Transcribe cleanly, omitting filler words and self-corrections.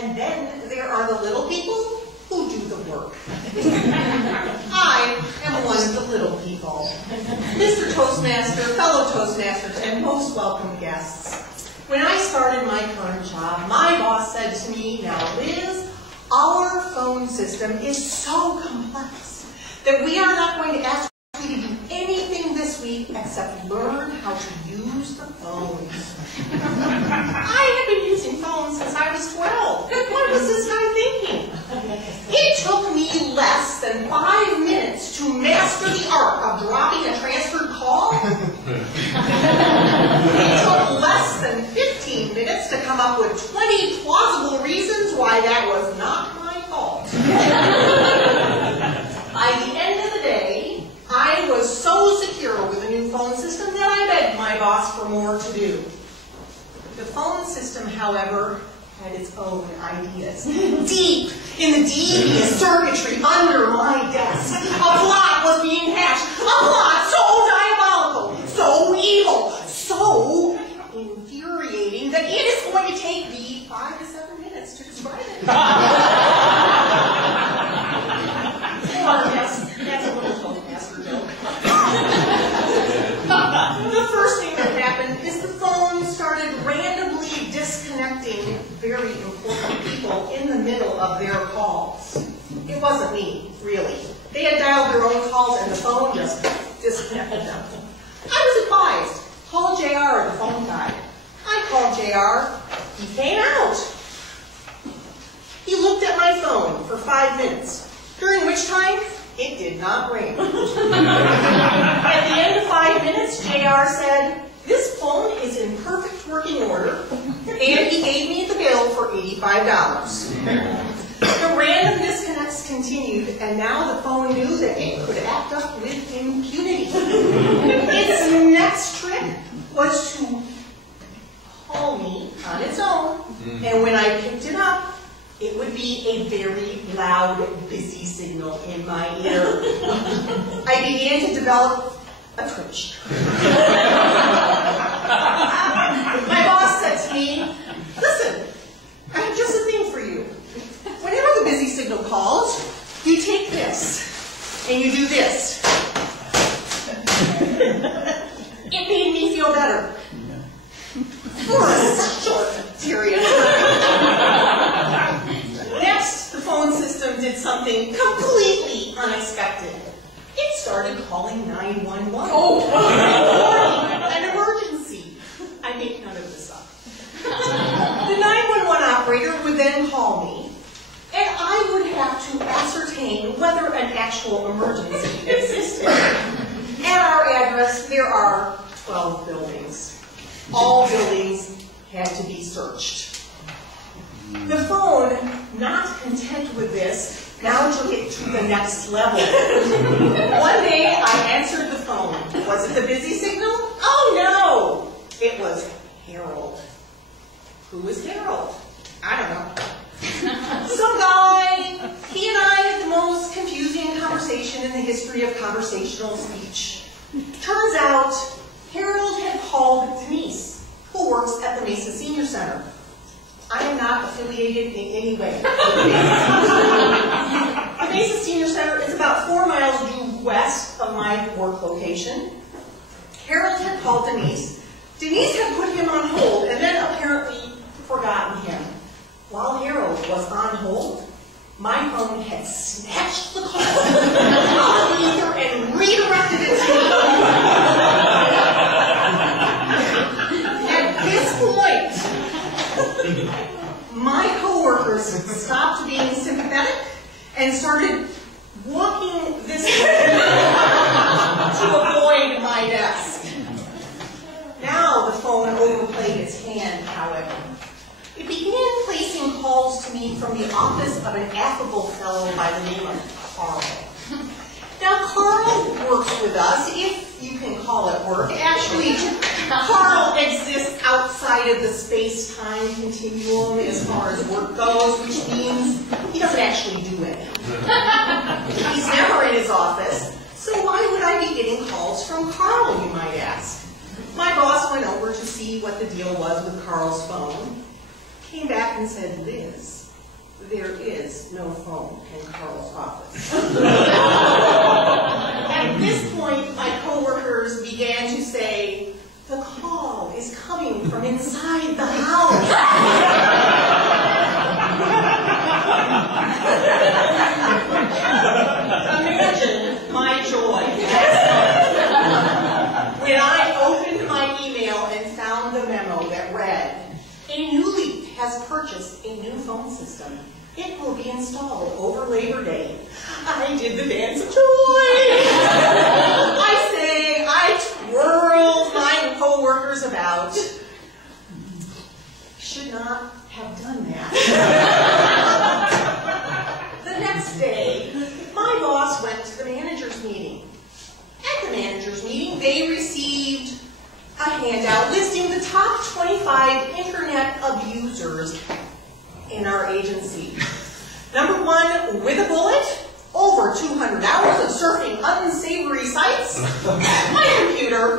And then there are the little people who do the work. I am one of the little people. Mr. Toastmaster, fellow Toastmasters, and most welcome guests. When I started my current job, my boss said to me, "Now Liz, our phone system is so complex that we are not going to ask you to do anything this week except learn how to use the phones." I have been using phones since I was 12. What was this guy thinking? It took me less than 5 minutes to master the art of dropping a transferred call. It took less than 15 minutes to come up with 20 plausible reasons why that was not my fault. By the end of the day, I was so secure with the new phone system that I begged my boss for more to do. The phone system, however, had its own ideas. Deep in the devious circuitry under my desk, a plot was being hatched. A plot so diabolical, so evil, so infuriating that it is going to take me 5 to 7 minutes to describe it. That's a little Toastmaster joke. The first thing that happened is the phone started randomly disconnecting very important people in the middle of their calls. It wasn't me, really. They had dialed their own calls and the phone just disconnected them. I was advised, call JR, the phone guy. I called JR. He came out. He looked at my phone for 5 minutes, during which time it did not ring. At the end of 5 minutes, JR said, "This phone is in perfect working order," and he gave me the bill for $85. The random disconnects continued, and now the phone knew that it could act up with impunity. Its next trick was to call me on its own, and when I picked it up, it would be a very loud, busy signal in my ear. I began to develop a twitch. My boss said to me, "Listen, I have just a thing for you. Whenever the busy signal calls, you take this, and you do this." It made me feel better. For a short period. Next, the phone system did something completely unexpected. It started calling 911. Reporting an emergency. I make none of this up. The 911 operator would then call me, and I would have to ascertain whether an actual emergency existed. At our address, there are 12 buildings. All buildings had to be searched. The phone, not content with this, now took it to the next level. One day, I answered the phone. Was it the busy signal? Oh no! It was Harold. Who is Harold? I don't know. Some guy. He and I had the most confusing conversation in the history of conversational speech. Turns out, Harold had called Denise, who works at the Mesa Senior Center. I am not affiliated in any way. The Mesa Senior Center is about 4 miles due west of my work location. Harold had called Denise. Denise had put him on hold and then apparently forgotten him. While Harold was on hold, my phone had snatched the call out of the ether and redirected it to me. At this point, my coworkers stopped being sympathetic and started walking this way to avoid my desk. Now the phone overplayed its hand, however. It began placing calls to me from the office of an affable fellow by the name of Carl. Now, Carl works with us, if you can call it work. Actually, Carl exists outside of the space-time continuum as far as work goes, which means he doesn't actually do it. He's never in his office, so why would I be getting calls from Carl, you might ask? My boss went over to see what the deal was with Carl's phone, came back and said, "Liz, there is no phone in Carl's office. At this point, my coworkers began to say, the call is coming from inside the house. Imagine my joy when I opened my email and found the memo that read, a new lead has purchased a new phone system. It will be installed over Labor Day. I did the dance of joy. I sang, I twirled my coworkers about. Should not have done that. The next day, my boss went to the manager's meeting. At the manager's meeting, they received a handout listing the top 25 internet abusers in our agency. Number 1, with a bullet, over 200 hours of surfing unsavory sites. My computer.